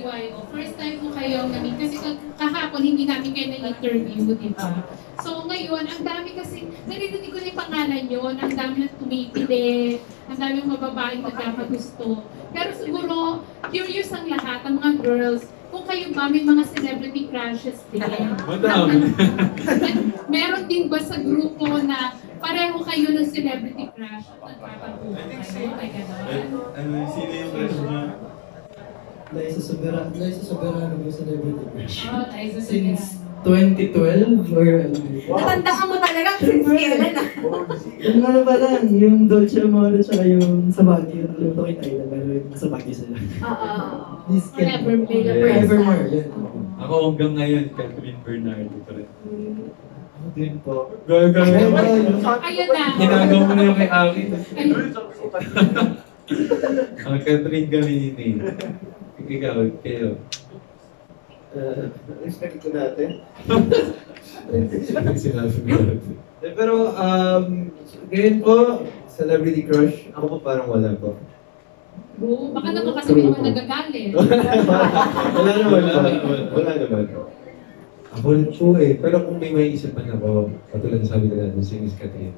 BYO. First time ko kayong na-meet kasi kahapon hindi namin kayo na-interview, di ba? So ngayon, ang dami kasi, narinig ko na yung pangalan yun, ang dami na tumipili, ang dami yung mababaeng nagkakagusto. Pero siguro, curious ang lahat, ang mga girls, kung kayo ba may mga celebrity crushes din? Madami. Meron din ba sa grupo na pareho kayo ng celebrity crush at nagkakagusto kayo? May ganon? Sino yung crush niya? Liza Soberano mo celebrity crush. Oh, Liza Since Soberano. 2012 or ano? Natandaan mo talaga since kailan na. Yung ano pa lang, yung Dolce Amore tsaka yung sa Baguio, naluto kita ito, pero yung sa Baguio sila. Oo. This can Forevermore. Forevermore, yan. Ako hanggang ngayon, Catherine Bernardo pa rin. Ako din po. Gagawin mo. Ayun na. Hinagaw mo na yung kay Aki. Ayun. Ang Catherine Galinini. Ikaw, kayo. Respect ko natin. Sinabi mo. Pero, ngayon po, celebrity crush, ako po parang wala po. Bro, baka naman kasi may mga nagagalit. Wala naman po. Wala naman po. Ako rin po eh. Pero kung may maiisipan ako, katulad na sabi ko natin, si Miss Catherine.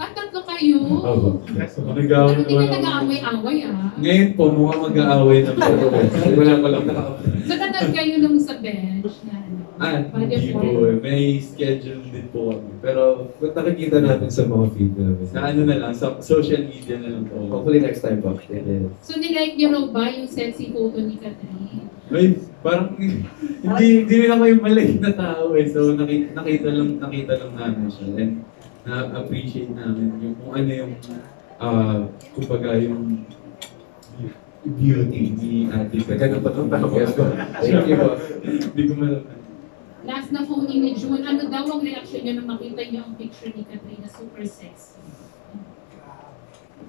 At tatlo kayo. Oo. Nag-aaway Pero hindi naman na ako. nag-aaway-away ah. Ngayon po, mukhang mag-aaway na po. Wala pa lang naka-upload. So nanood kayo nung sa bench na ano? Hindi po eh. May schedule din po kami. Pero Kung nakikita natin sa mga feed namin. sa ano na lang, sa social media na lang po. Hopefully next time po. Yes. So nilike niyo raw ba yung sexy photo ni Catherine? Ay, parang hindi rin ako yung maliit na tao eh. So nakita lang namin siya. And na-appreciate namin yung kung ano yung kumbaga yung beauty ni Ate. Ganun pa itong tawag. Thank you po. Hindi ko malaman. Last na phone ni June, ano daw ang reaction niyo nung makita niyo ang picture ni Catherine na super sexy?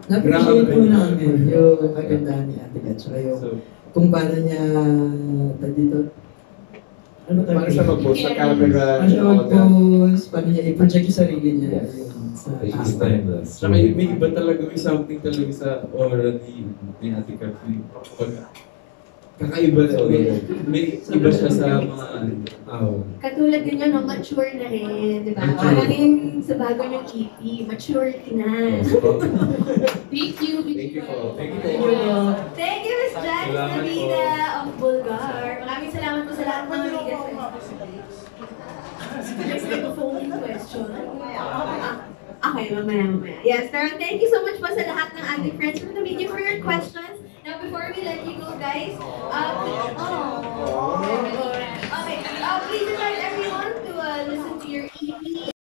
Na-appreciate po namin yung kagandahan ni Ate Kat, tsaka yung So, kung paano niya, dito, ano ba Paano siya mag-post sa camera? Paano siya mag-post, paano niya i-project yung sarili niya. Yes. Yun, sa It's timeless. Saka may iba talaga, may something talaga sa aura ni Ate Catherine. Kakaiba talaga. May iba siya sa mga Katulad din yun, no? Mature na rin, di ba? Mature. Parang yung sa bago niyong EP, maturity na. Thank you, Thank you po. Thank you Thank po. you. Thank you, Miss Janice Salamat po. Navida of Bulgar. Maraming salamat po sa lahat ng mga Next na phone question. Okay, mamaya. Yes, pero thank you so much po sa lahat ng ating friends from the media for your questions. Now, before we let you go, guys,